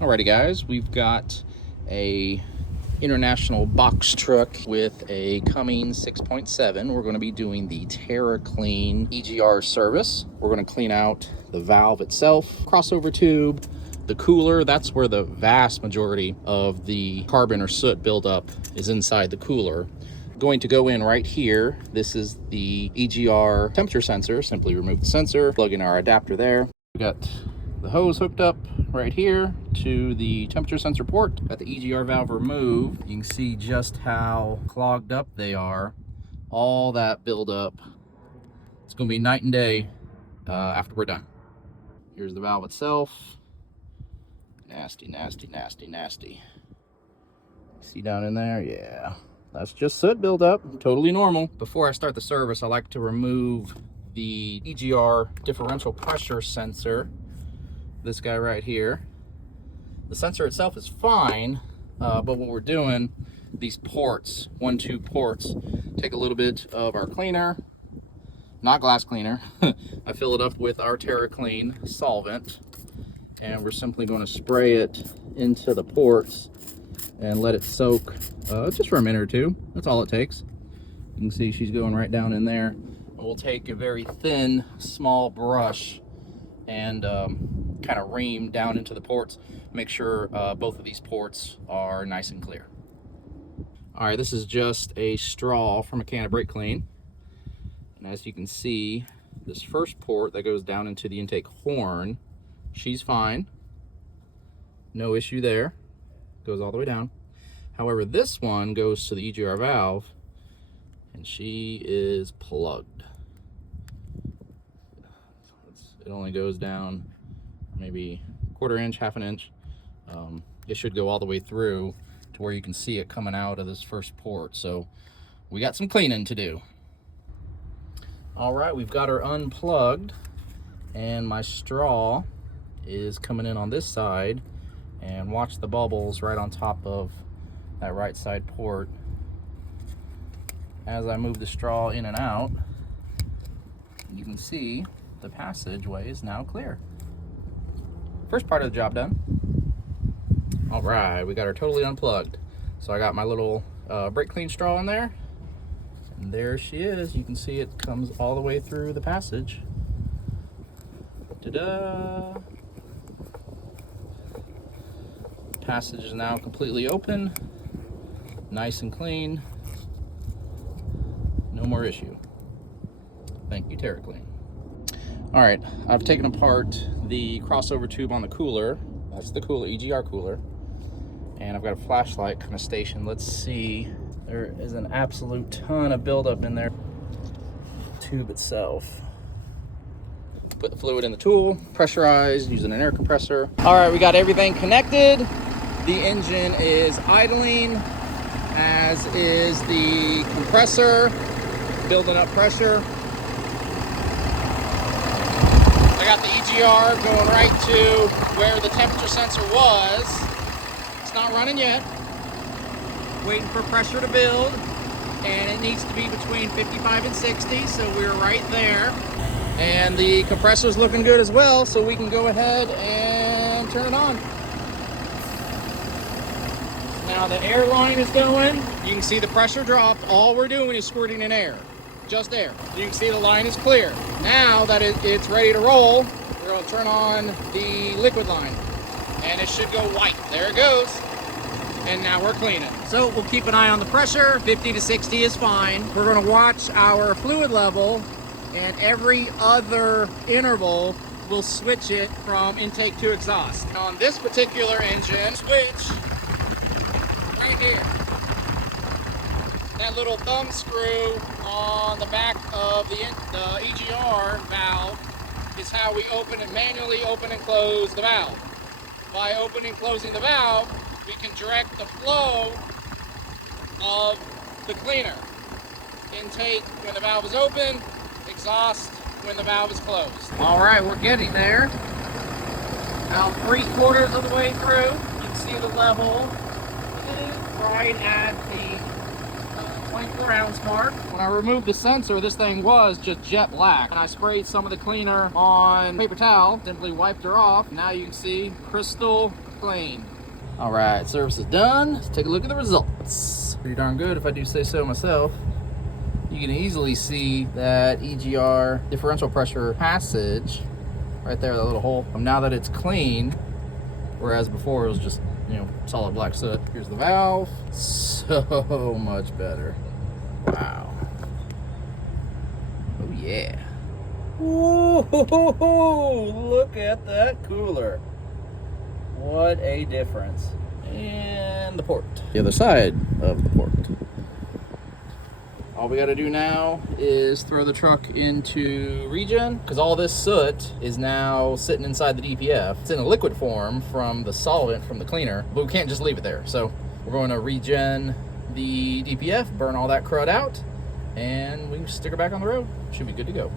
Alrighty guys, we've got a international box truck with a Cummins 6.7. We're going to be doing the Terraclean EGR service. We're going to clean out the valve itself, crossover tube, the cooler. That's where the vast majority of the carbon or soot buildup is, inside the cooler. Going to go in right here. This is the EGR temperature sensor. Simply remove the sensor, plug in our adapter there. We got the hose hooked up right here to the temperature sensor port. Got the EGR valve removed. You can see just how clogged up they are. All that buildup. It's going to be night and day after we're done. Here's the valve itself. Nasty, nasty, nasty, nasty. See down in there? Yeah. That's just soot buildup. Totally normal. Before I start the service, I like to remove the EGR differential pressure sensor. This guy right here. The sensor itself is fine, but what we're doing, these ports, 1-2 ports, take a little bit of our cleaner, not glass cleaner. I fill it up with our Terraclean solvent, and we're simply going to spray it into the ports and let it soak just for a minute or two. That's all it takes. You can see she's going right down in there. We'll take a very thin, small brush and kind of ream down into the ports. Make sure both of these ports are nice and clear. All right, this is just a straw from a can of brake clean. And as you can see, this first port that goes down into the intake horn, she's fine. No issue there. Goes all the way down. However, this one goes to the EGR valve, and she is plugged. It only goes down maybe 1/4 inch, 1/2 inch. It should go all the way through to where you can see it coming out of this first port. So we got some cleaning to do. All right, we've got her unplugged, and my straw is coming in on this side, and watch the bubbles right on top of that right side port. As I move the straw in and out, you can see the passageway is now clear. First part of the job done. All right, we got her totally unplugged. So I got my little brake clean straw in there, and there she is. You can see it comes all the way through the passage. Ta-da! Passage is now completely open, nice and clean. No more issue. Thank you, Terraclean. All right, I've taken apart the crossover tube on the cooler. That's the cooler, EGR cooler. And I've got a flashlight kind of station. Let's see. There is an absolute ton of buildup in there. Tube itself. Put the fluid in the tool, pressurized, using an air compressor. All right, we got everything connected. The engine is idling, as is the compressor, building up pressure. I got the EGR going right to where the temperature sensor was. It's not running yet. Waiting for pressure to build, and it needs to be between 55 and 60, so we're right there. And the compressor's looking good as well, so we can go ahead and turn it on. Now the air line is going. You can see the pressure dropped. All we're doing is squirting in air. Just air. You can see the line is clear. Now that it's ready to roll, we're going to turn on the liquid line, and it should go white. There it goes. And now we're cleaning. So we'll keep an eye on the pressure. 50 to 60 is fine. We're going to watch our fluid level, and every other interval we'll switch it from intake to exhaust. On this particular engine, switch right here. That little thumb screw on the back of the EGR valve is how we manually open and close the valve. By opening and closing the valve, we can direct the flow of the cleaner. Intake when the valve is open, exhaust when the valve is closed. All right, we're getting there. About 3/4 of the way through. You can see the level is right at the 24-ounce mark. When I removed the sensor, this thing was just jet black. And I sprayed some of the cleaner on paper towel, simply wiped her off. Now you can see crystal clean. All right, service is done. Let's take a look at the results. Pretty darn good if I do say so myself. You can easily see that EGR differential pressure passage right there, that little hole. Now that it's clean, whereas before it was just, you know, solid black soot. Here's the valve. So much better. Wow. Oh yeah. Whoa, look at that cooler. What a difference. And the port. The other side of the port. All we got to do now is throw the truck into regen, because all this soot is now sitting inside the DPF. It's in a liquid form from the solvent from the cleaner, but we can't just leave it there. So we're going to regen the DPF, burn all that crud out, and we can stick her back on the road. Should be good to go.